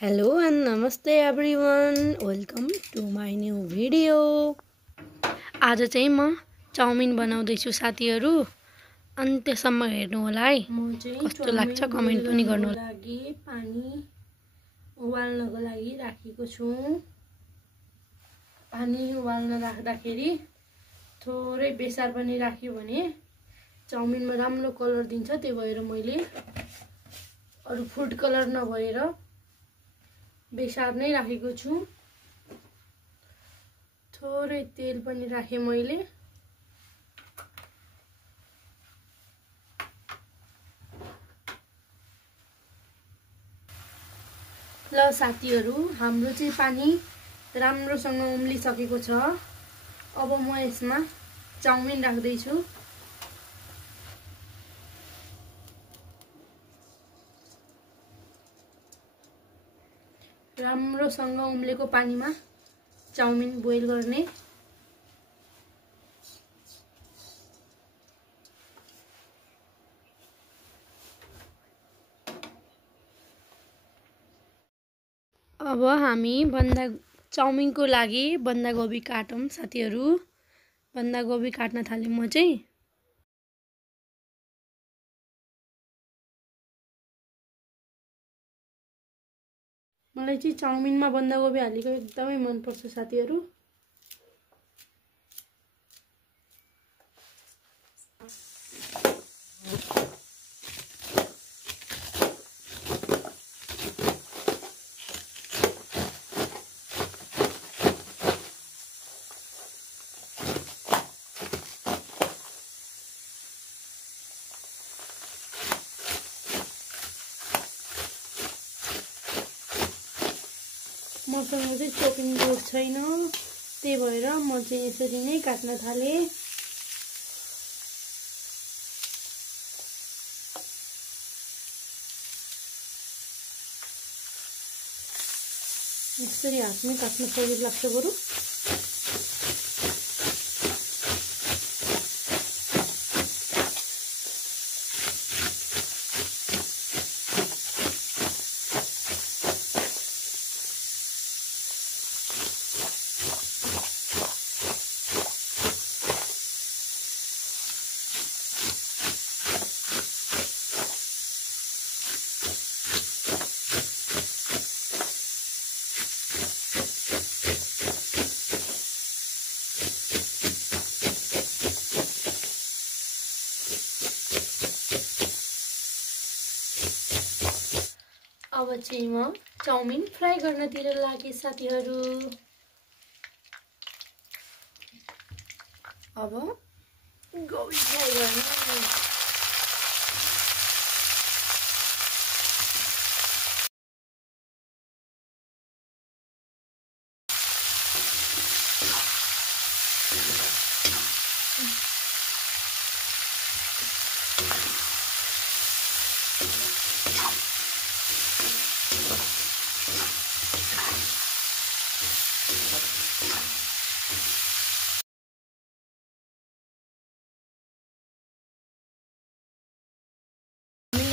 Hello and नमस्ते everyone, welcome to my new video. आज चाहिँ म चाउमिन बनाउँदैछु साथीहरू, अन्त्यसम्म हेर्नु होला है। कस्तो लाग्छ कमेन्ट पनि गर्नु होला। पानी उबाल्नको लागि राखेको छु। पानी उबाल्न राख्दाखेरि थोरै बेसार पनि राख्यो भने चाउमिनमा राम्रो कलर दिन्छ। त्यही भएर मैले अरु फुड कलर नभएर बेसार नै राखेको छु। थोरै तेल पनि राखे मैले। ल साथीहरू, हाम्रो चाहिँ पानी राम्रोसँग उम्लिसकेको छ। अब म यसमा चाउमिन राख्दै छु। राम्रोसँग उम्लेको पानीमा चाउमिन बोइल गर्ने। अब हामी चाउमिनको लागि बन्दागोभी काटौँ साथीहरू। बन्दागोभी काट्न थाले म चाहिँ। मलाई चाहिँ चाउमिनमा बन्दागोभी हालेको एकदमै मन पर्छ साथीहरू। मसँग चाहिँ चोपिङ बोर्ड छैन, त्यही भएर म चाहिँ यसरी नै काट्न थाले। यसरी हातमै काट्न सजिलो लाग्छ बरु। अब चाहिँ म चाउमिन फ्राई गर्नतिर लागे साथीहरू। अब गोभी फ्राई गर्ने।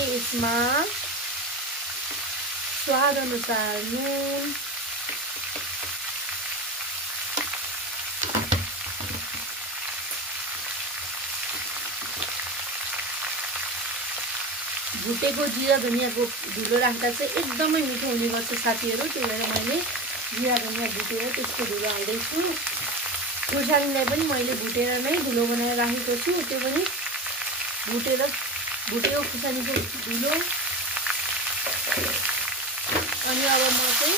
यसमा स्वाद अनुसार नुन, भुटेको जिरा धनियाको धुलो राख्दा चाहिँ एकदमै मिठो हुने गर्छ साथीहरू। त्यही भएर मैले जिरा धनिया भुटेर त्यसको धुलो हाल्दैछु। खुर्सानीलाई पनि मैले भुटेर नै धुलो बनाएर राखेको छु। त्यो पनि भुटेको खुर्सानीको धुलो। अनि अब म चाहिँ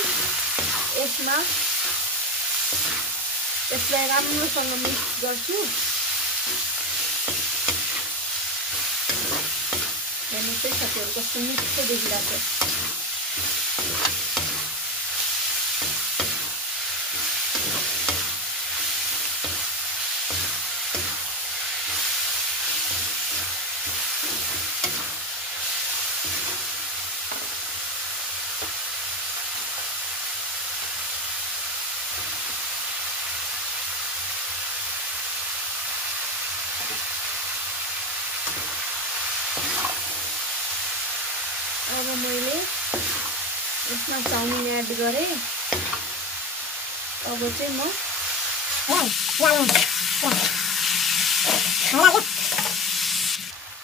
यसलाई राम्रोसँग मिक्स गर्छु। हेर्नुहोस् है साथीहरू, कस्तो मिठो देखिरहेको छ। अब मैले यसमा चाउमिन एड गरे। अब चाहिँ म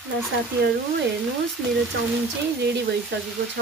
ल साथीहरु हेर्नुस् मेरो चाउमिन चाहिँ रेडी भइसकेको छ।